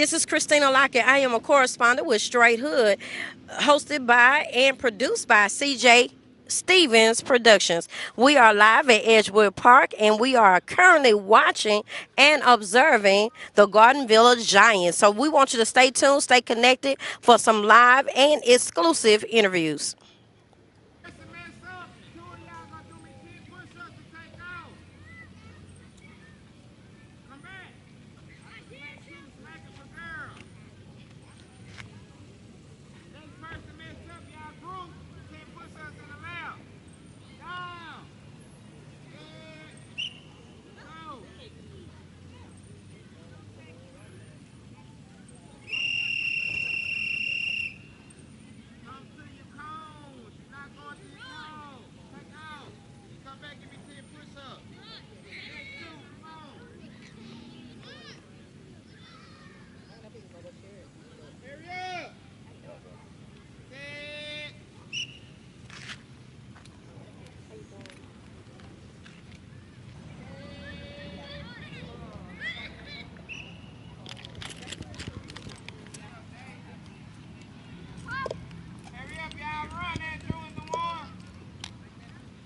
This is Christina Lockett. I am a correspondent with Stra8 Hood, hosted by and produced by CJ Stevens Productions. We are live at Edgewood Park, and we are currently watching and observing the Garden Village Giants. So we want you to stay tuned, stay connected for some live and exclusive interviews.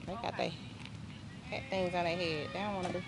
They got their things on their head. They don't want to do.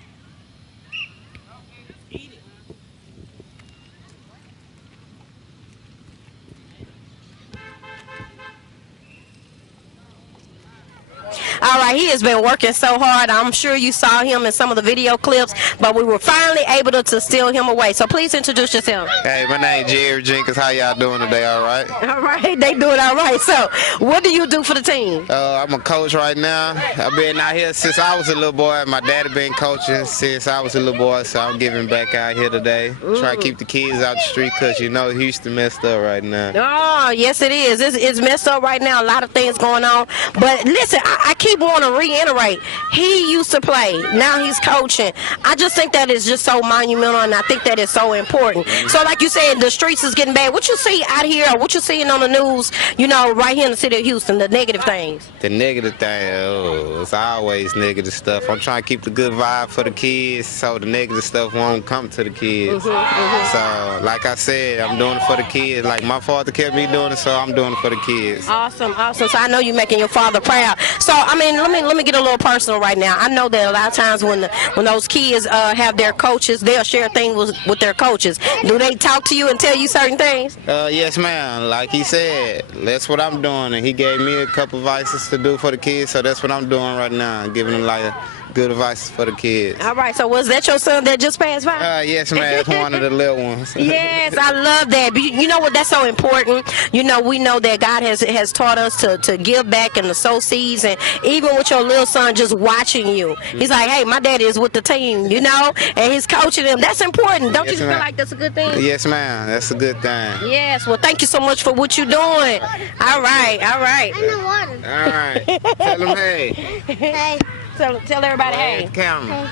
All right, he has been working so hard. I'm sure you saw him in some of the video clips, but we were finally able to steal him away. So please introduce yourself. Hey, my name Jerry Jenkins. How y'all doing today? All right? All right, they doing all right. So what do you do for the team? I'm a coach right now. I've been out here since I was a little boy. My daddy been coaching since I was a little boy, so I'm giving back out here today. Trying to keep the kids out the street because, you know, Houston messed up right now. Oh, yes, it is. It's messed up right now. A lot of things going on. But listen, I keep wanting to reiterate. He used to play. Now he's coaching. I just think that is just so monumental, and I think that is so important. So like you said, the streets is getting bad. What you see out here, or what you seeing on the news, you know, right here in the city of Houston, the negative things? The negative thing, it's always negative stuff. I'm trying to keep the good vibe for the kids so the negative stuff won't come to the kids. So like I said, I'm doing it for the kids. Like my father kept me doing it, so I'm doing it for the kids. Awesome, awesome. So I know you're making your father proud. So I mean, let me get a little personal right now. I know that a lot of times when those kids have their coaches, they'll share things with their coaches. Do they talk to you and tell you certain things? Yes, ma'am. Like he said, that's what I'm doing, and he gave me a couple advices to do for the kids, so that's what I'm doing right now, giving them like good advice for the kids. All right, so was that your son that just passed by? Yes, ma'am. That's one of the little ones. Yes, I love that. But you know what? That's so important. You know, we know that God has taught us to give back and to sow seeds, and even with your little son just watching you, he's like, hey, my daddy is with the team, you know, and he's coaching them. That's important. Don't you feel like that's a good thing? Yes, ma'am. That's a good thing. Yes. Well, thank you so much for what you're doing. All right. All right. I know water. All right. Tell them hey. Hey. Tell everybody hey. Camera.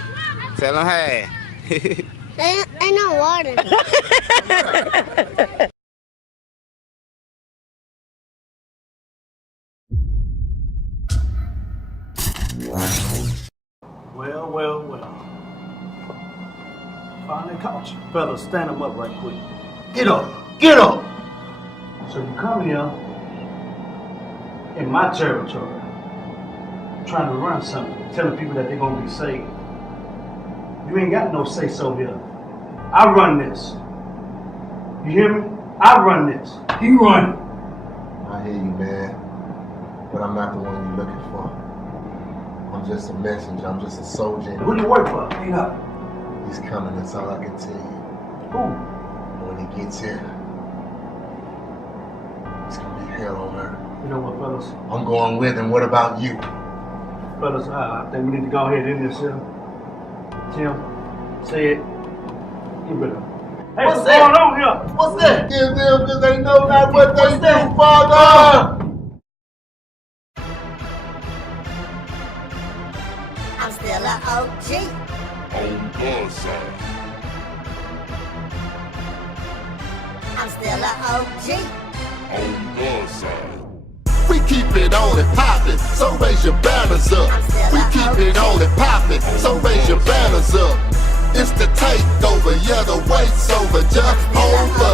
Tell them hey. I know water. Well. Finally caught you. Fellas, stand them up right quick. Get up! Get up! So you come here in my territory, trying to run something, telling people that they're gonna be saved. You ain't got no say-so here. I run this. You hear me? I run this. You run it. I hear you, man. But I'm not the one you're looking for. I'm just a messenger. I'm just a soldier. Who do you work for? Hang up. He's coming. That's all I can tell you. Who? When he gets here, it's gonna be hell on earth. You know what, fellas? I'm going with him. What about you? Fellas, I think we need to go ahead and end this here. Tim, say it. You better. Hey, what's going on here? What's that? Give them because they know not what they do, Father! I'm still an OG. On the side. I'm still an OG. On the side. We keep it on and poppin', so raise your banners up. We keep it on and poppin', so raise your banners up. It's the takeover, yeah, the wait's over, just hold up.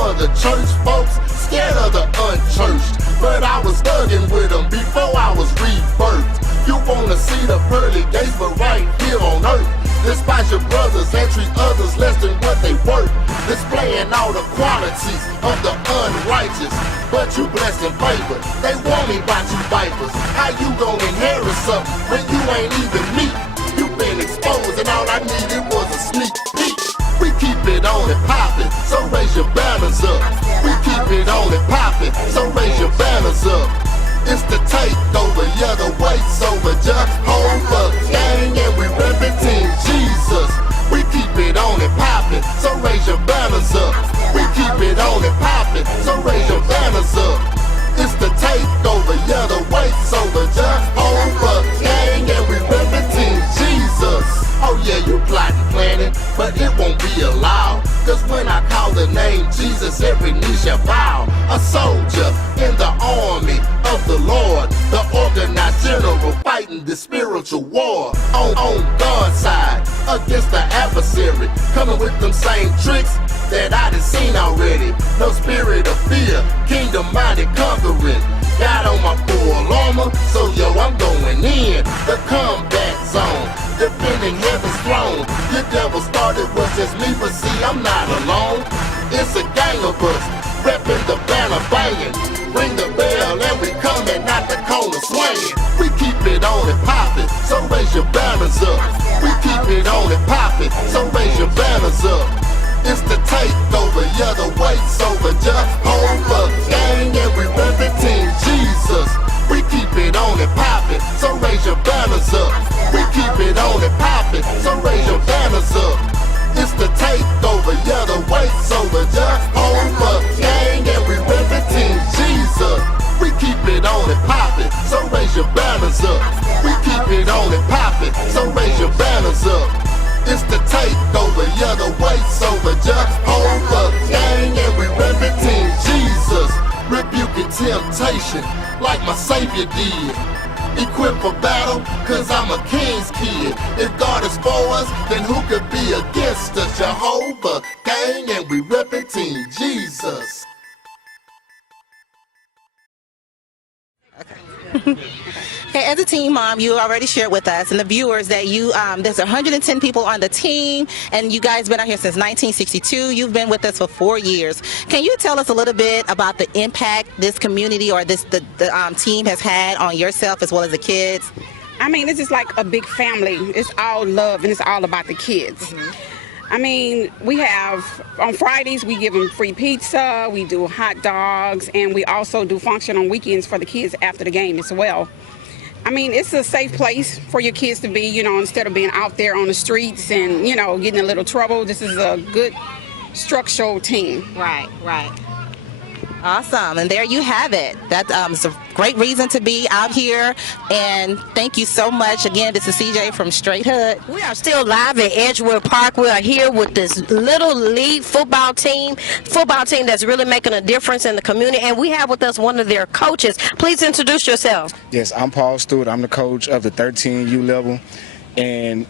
Some of the church folks scared of the unchurched, but I was thugging with them before I was rebirthed. You wanna see the pearly gates, but right here on earth, despise your brothers and treat others less than what they worth. Displaying all the qualities of the unrighteous, but you blessed and favored. They want me by you vipers. How you gon' inherit something when you ain't even me? You been exposed and all I needed was a sneak peek. We keep it on and poppin', so raise your banners up. We keep it on and poppin', so raise your banners up. It's the takeover, yeah, the weight's over, just hold up, gang, and we reppin' Team Jesus. We keep it on and poppin', so raise your banners up. We keep it on and poppin', so raise your banners up. It's the takeover, yeah, the weight's over, just hold up, gang, and we reppin' Team Jesus. Oh yeah, you plotting, planning, but it won't be allowed. Cause when I call the name Jesus, every knee shall bow. A soldier in the army of the Lord, the organized general fighting the spiritual war. On God's side, against the adversary, coming with them same tricks that I done seen already. No spirit of fear, kingdom-minded conquering. Got on my full armor, so yo, I'm going in the combat zone, defending heaven's throne. Your devil started was just me, but see, I'm not alone. It's a gang of us, repping the banner banging. Ring the bell and we coming out the corner swinging. We keep it on and poppin', so raise your banners up. We keep it on and poppin', so raise your banners up. It's the takeover, yeah, the weight's over, just hold up, gang, and we reppin' Team Jesus. We keep it on and poppin', so raise your banners up. We keep it on and poppin', so raise your banners up. It's the takeover, yeah, the weight's over, just hold up, gang, and we reppin' Team Jesus. We keep it on and poppin', so raise your banners up. We keep it on and poppin', so raise your banners up. It's the takeover, yeah, the weight's over, just hold up, gang, and we reppin' Team Jesus. Rebuking temptation like my Savior did. Equipped for battle, cause I'm a king's kid. If God is for us, then who could be against us? Jehovah, gang, and we reppin' Team Jesus. Okay, as a team mom, you already shared with us and the viewers that you there's 110 people on the team, and you guys been out here since 1962. You've been with us for 4 years. Can you tell us a little bit about the impact this community or the team has had on yourself as well as the kids? I mean, it's just like a big family. It's all love and it's all about the kids. I mean, we have, on Fridays, we give them free pizza, we do hot dogs, and we also do function on weekends for the kids after the game as well. I mean, it's a safe place for your kids to be, you know, instead of being out there on the streets and, you know, getting a little trouble. This is a good structural team. Right. Awesome, and there you have it. That's a great reason to be out here, and thank you so much. Again, this is CJ from Stra8 Hood. We are still live at Edgewood Park. We are here with this little league football team that's really making a difference in the community, and we have with us one of their coaches. Please introduce yourself. Yes, I'm Paul Stewart. I'm the coach of the 13U level, and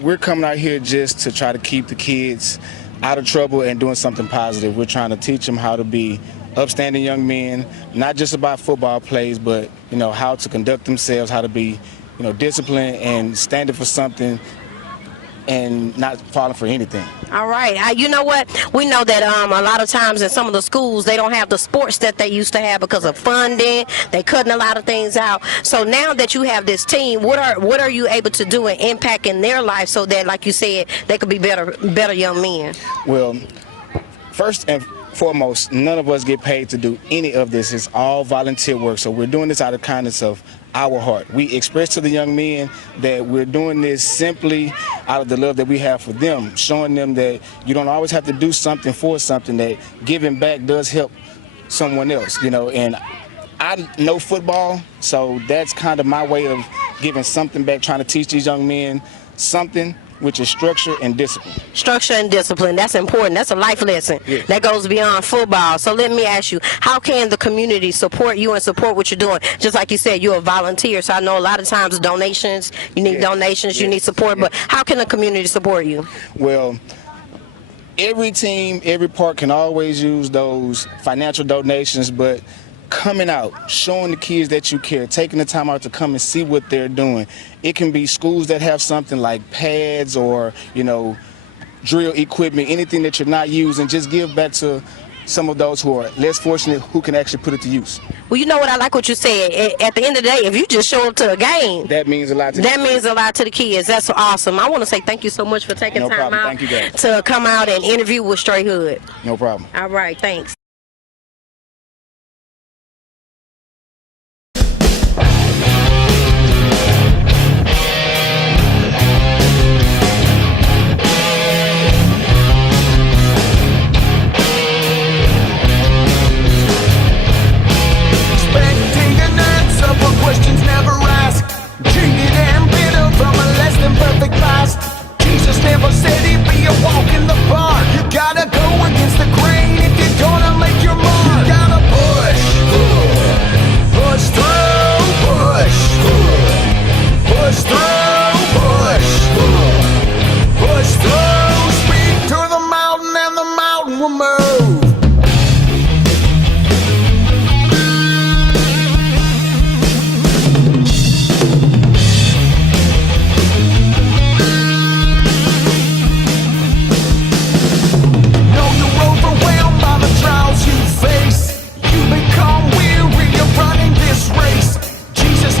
we're coming out here just to try to keep the kids out of trouble and doing something positive. We're trying to teach them how to be upstanding young men, not just about football plays, but, you know, how to conduct themselves, how to be, you know, disciplined and standing for something and not falling for anything. All right. You know what? We know that a lot of times in some of the schools, they don't have the sports that they used to have because of funding. They're cutting a lot of things out. So now that you have this team, what are you able to do and impact in their life so that, like you said, they could be better young men? Well, first and foremost, none of us get paid to do any of this. It's all volunteer work. So we're doing this out of kindness of our heart. We express to the young men that we're doing this simply out of the love that we have for them, showing them that you don't always have to do something for something, that giving back does help someone else, you know. And I know football, so that's kind of my way of giving something back, trying to teach these young men something, which is structure and discipline. Structure and discipline, that's important. That's a life lesson. Yes. That goes beyond football. So let me ask you, how can the community support you and support what you're doing? Just like you said, you're a volunteer, so I know a lot of times donations, you need donations, you need support, but how can the community support you? Well, every team, every part can always use those financial donations, but coming out, showing the kids that you care, taking the time out to come and see what they're doing. It can be schools that have something like pads or, you know, drill equipment, anything that you're not using. Just give back to some of those who are less fortunate, who can actually put it to use. Well, you know what? I like what you said. At the end of the day, if you just show up to a game, that means a lot to that means a lot to the kids. That's awesome. I want to say thank you so much for taking time out to come out and interview with Stra8 Hood. No problem. All right, thanks. Questions never asked, jaded and bitter from a less than perfect past. Jesus never said he'd be a walk in the park. You gotta go against the grain if you're gonna make your mark. You gotta push, push through, push, push through, push through. Speak to the mountain and the mountain will move.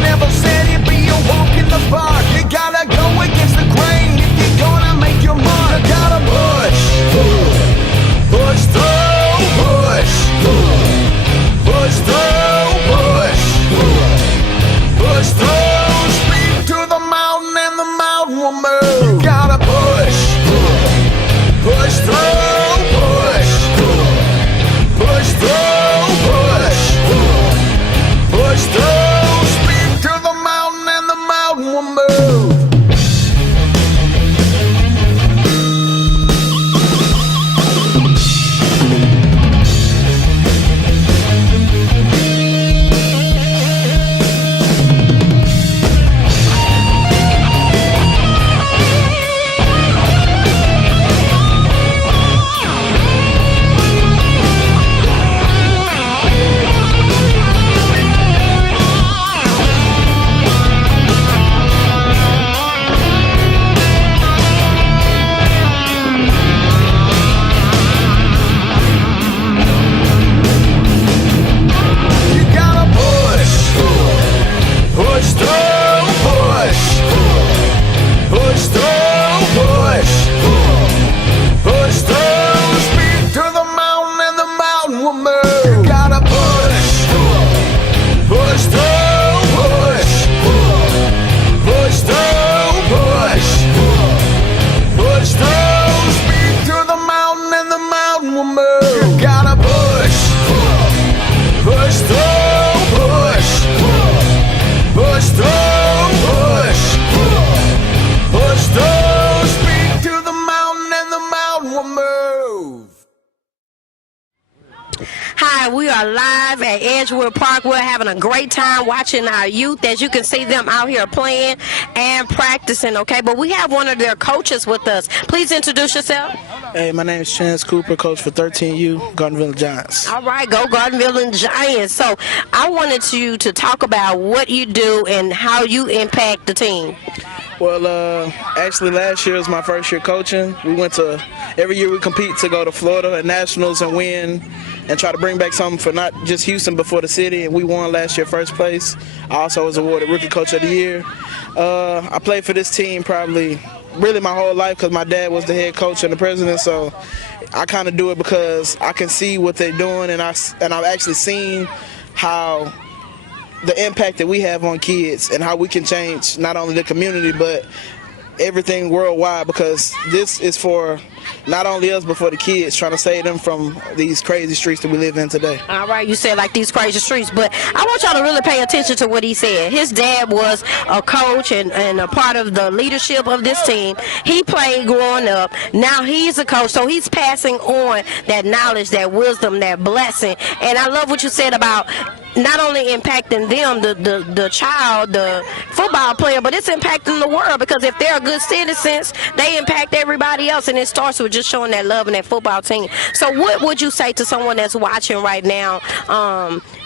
Never said he'd be a walk in the park. You gotta go against the grain if you're gonna make your mark. You gotta push, push through, push, push through, push through. Speak to the mountain and the mountain will move. You gotta push, push through, push, push through, push through. Will move. We are live at Edgewood Park. We're having a great time watching our youth. As you can see them out here playing and practicing, okay? But we have one of their coaches with us. Please introduce yourself. Hey, my name is Chance Cooper, coach for 13U, Gardenville Giants. All right, go Gardenville Giants. So I wanted you to talk about what you do and how you impact the team. Well, actually last year was my first year coaching. We went to, every year we compete to go to Florida at Nationals and win and try to bring back something for not just Houston but for the city, and we won last year first place. I also was awarded Rookie Coach of the Year. I played for this team probably really my whole life because my dad was the head coach and the president, so I kind of do it because I can see what they're doing, and I've actually seen how the impact that we have on kids and how we can change not only the community but everything worldwide, because this is for not only us but for the kids, trying to save them from these crazy streets that we live in today. All right, you said like these crazy streets, but I want y'all to really pay attention to what he said. His dad was a coach and a part of the leadership of this team. He played growing up. Now he's a coach, so he's passing on that knowledge, that wisdom, that blessing. And I love what you said about not only impacting them, the child, the football player, but it's impacting the world, because if they're good citizens, they impact everybody else, and it starts with just showing that love in that football team. So what would you say to someone that's watching right now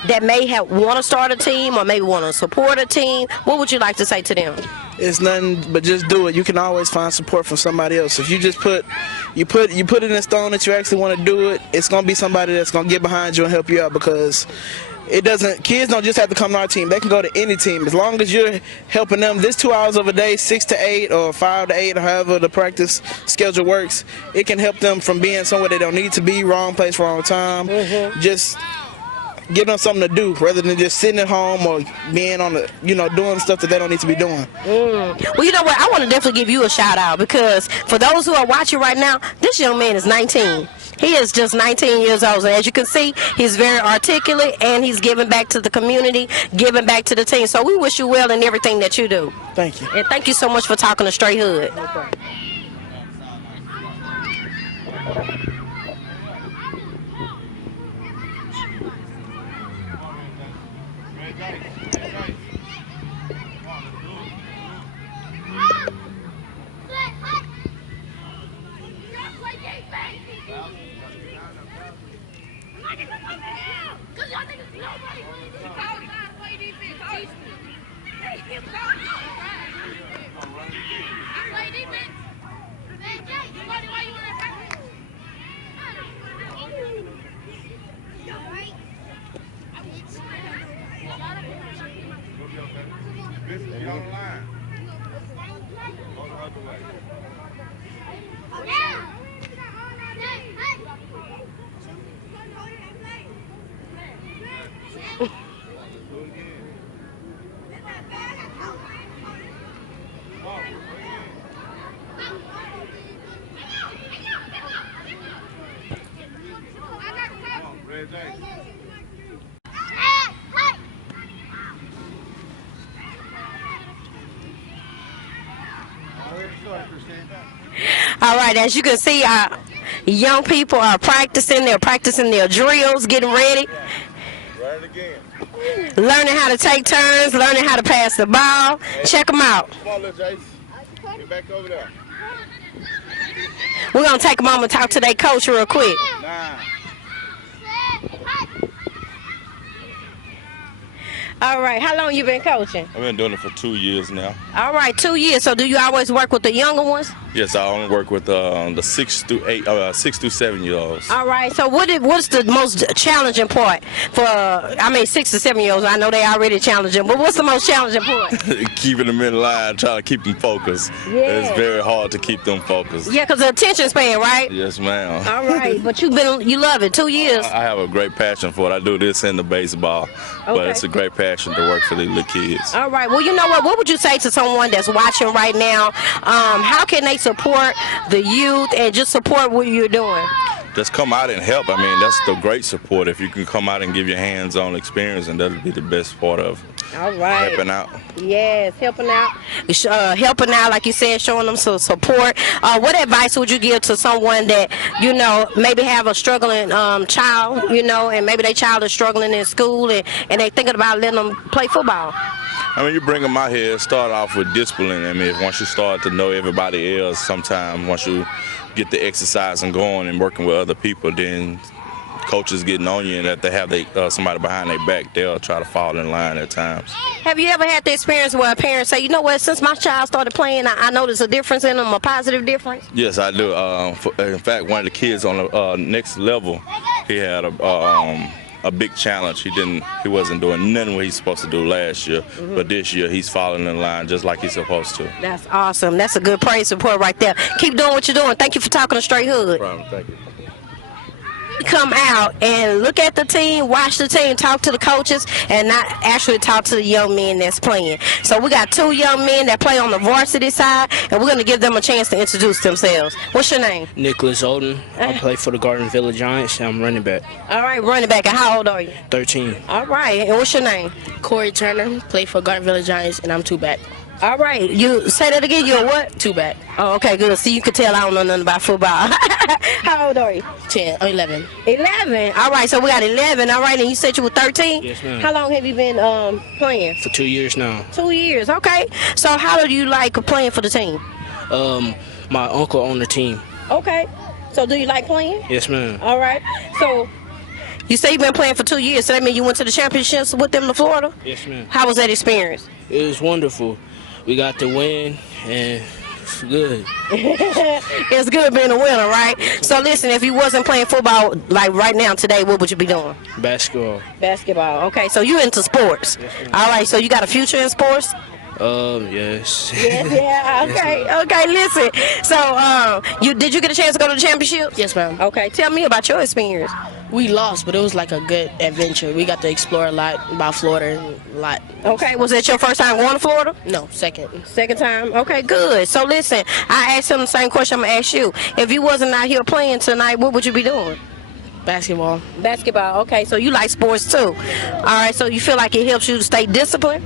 that may want to start a team or maybe want to support a team? What would you like to say to them? It's nothing but just do it. You can always find support from somebody else. If you just put it in stone that you actually want to do it, it's gonna be somebody that's gonna get behind you and help you out, because kids don't just have to come to our team. They can go to any team. As long as you're helping them, this 2 hours of a day, 6 to 8 or 5 to 8, or however the practice schedule works, it can help them from being somewhere they don't need to be, wrong place, wrong time. Just give them something to do rather than just sitting at home or being on the, doing stuff that they don't need to be doing. Well, you know what? I want to definitely give you a shout out, because for those who are watching right now, this young man is 19. He is just 19 years old. And as you can see, he's very articulate, and he's giving back to the community, giving back to the team. So we wish you well in everything that you do. Thank you. And thank you so much for talking to Stra8 Hood. No problem. All right, as you can see, our young people are practicing. They're practicing their drills, getting ready. Learning how to take turns, learning how to pass the ball. Check them out. Come on, little Jace. Get back over there. We're going to take a moment to talk to their coach real quick. All right, how long you been coaching? I've been doing it for 2 years now. All right, 2 years. So do you always work with the younger ones? Yes, I only work with the 6 through 7 year olds. All right. So what's the most challenging part for? 6 to 7 year olds. I know they already challenging, but what's the most challenging part? Keeping them in line, trying to keep them focused. Yeah. It's very hard to keep them focused. Yeah, because the attention span, right? Yes, ma'am. All right, but you love it, 2 years. I have a great passion for it. I do this in the baseball, but it's a great passion to work for these little kids. All right. Well, you know what? What would you say to someone that's watching right now? How can they support the youth and just support what you're doing? Just come out and help. I mean, that's the great support. If you can come out and give your hands-on experience, and that'll be the best part of all right. helping out. Yes, helping out. Helping out, like you said, showing them some support. What advice would you give to someone that, maybe have a struggling child, and maybe their child is struggling in school and they thinking about letting them play football? I mean, you bring them out here, start off with discipline. I mean, once you start to know everybody else, sometimes once you get the exercise and going and working with other people, then coaches getting on you and that they have somebody behind their back, they'll try to fall in line at times. Have you ever had the experience where a parent say, you know what, since my child started playing, I noticed a difference in them, a positive difference? Yes, I do. In fact, one of the kids on the next level, he had a big challenge. He wasn't doing nothing what he's supposed to do last year, but this year he's falling in line just like he's supposed to. That's awesome. That's a good praise report right there. Keep doing what you're doing. Thank you for talking to Stra8 Hood. No problem. Thank you. Come out and look at the team, watch the team, talk to the coaches, and not actually talk to the young men that's playing. So we got 2 young men that play on the varsity side, and we're going to give them a chance to introduce themselves. What's your name? Nicholas Olden. I play for the Garden Village Giants, and I'm running back. All right, running back. And how old are you? 13. All right, and what's your name? Corey Turner, play for Garden Village Giants, and I'm 2 back. All right. You say that again. You're what? 2 back. Oh, okay, good. See, you can tell I don't know nothing about football. How old are you? 10 or 11. 11. All right, so we got 11. All right, and you said you were 13? Yes, ma'am. How long have you been playing? For 2 years now. 2 years. Okay. So how do you like playing for the team? My uncle on the team. Okay. So do you like playing? Yes, ma'am. All right. So you say you've been playing for 2 years, so that means you went to the championships with them to Florida? Yes, ma'am. How was that experience? It was wonderful. We got to win, and it's good. It's good being a winner, right? So listen, if you wasn't playing football like right now today, what would you be doing? Basketball. Basketball. Okay, so you into sports. All right, so you got a future in sports? Yes. Yes, yeah, okay, okay, listen. So, did you get a chance to go to the championship? Yes, ma'am. Okay, tell me about your experience. We lost, but it was like a good adventure. We got to explore a lot about Florida and a lot. Okay, was that your first time going to Florida? No, second. Second time? Okay, good. So listen, I asked him the same question I'm going to ask you. If you wasn't out here playing tonight, what would you be doing? Basketball. Basketball, okay, so you like sports too. All right, so you feel like it helps you to stay disciplined?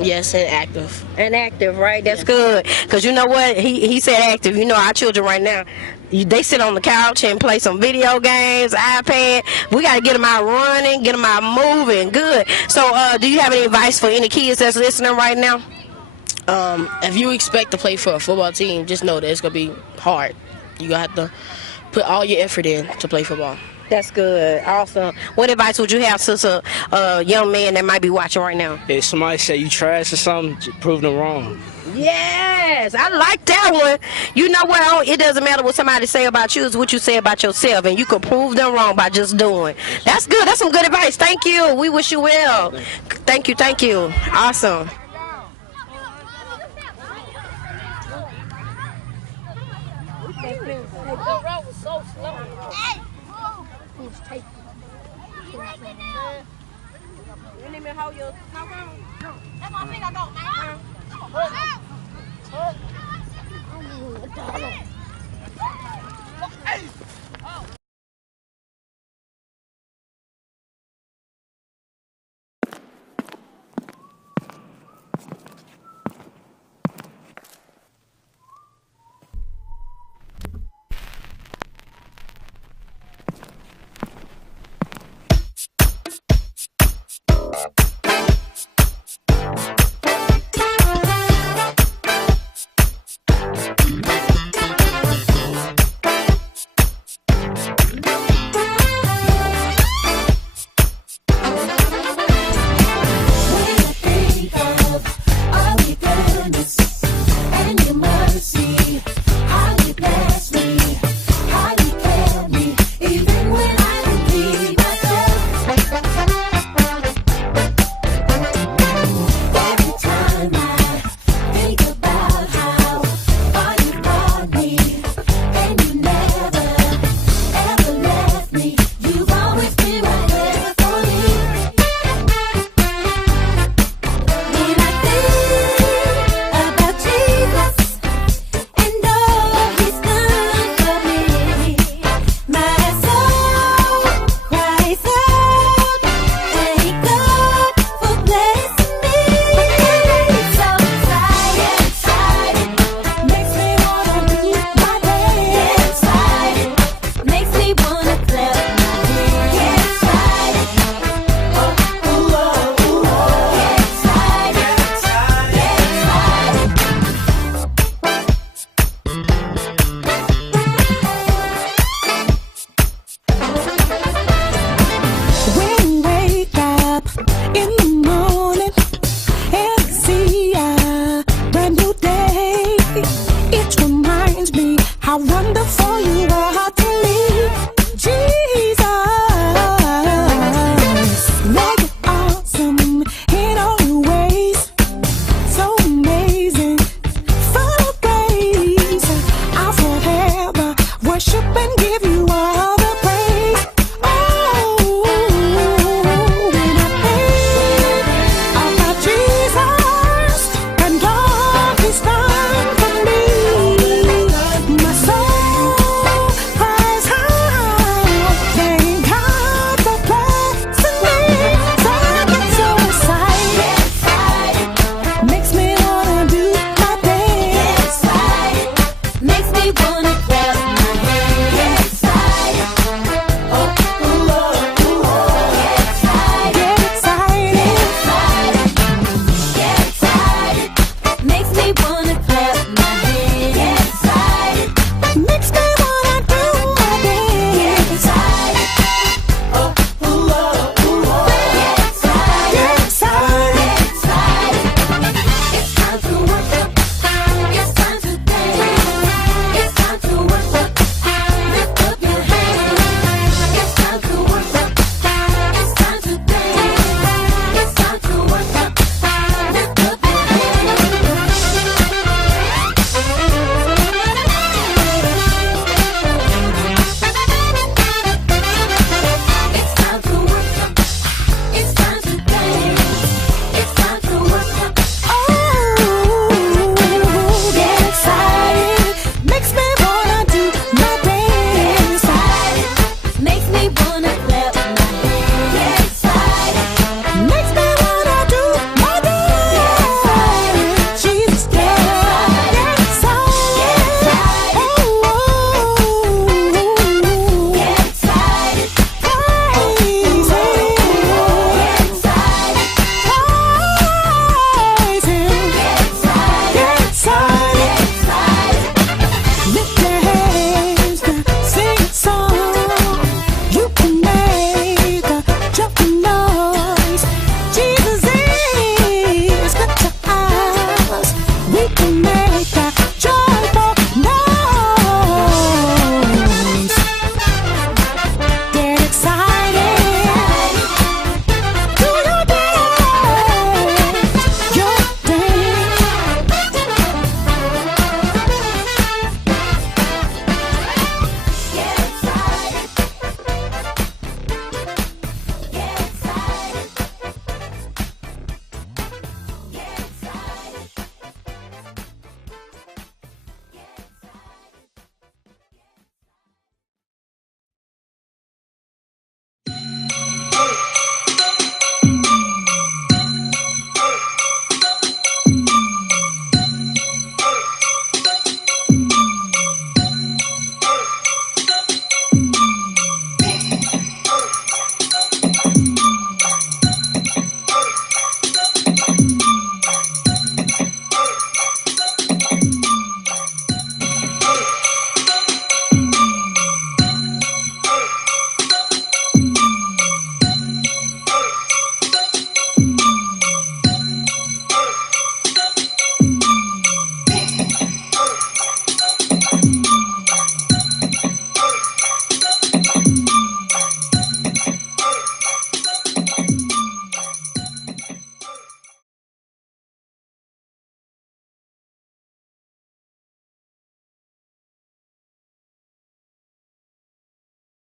Yes, and active. And active, right? That's good. Because you know what? He said active. You know, our children right now, they sit on the couch and play some video games, iPad. We got to get them out running, get them out moving. Good. So do you have any advice for any kids that's listening right now? If you expect to play for a football team, just know that it's going to be hard. You going to have to put all your effort in to play football. That's good. Awesome. What advice would you have to a young man that might be watching right now? If somebody say you trash or something, just prove them wrong. Yes, I like that one. You know what? It doesn't matter what somebody say about you. It's what you say about yourself, and you can prove them wrong by just doing. That's good. That's some good advice. Thank you. We wish you well. Thank you. Thank you. Awesome. You need me to hold your smoke on? That's my finger, go.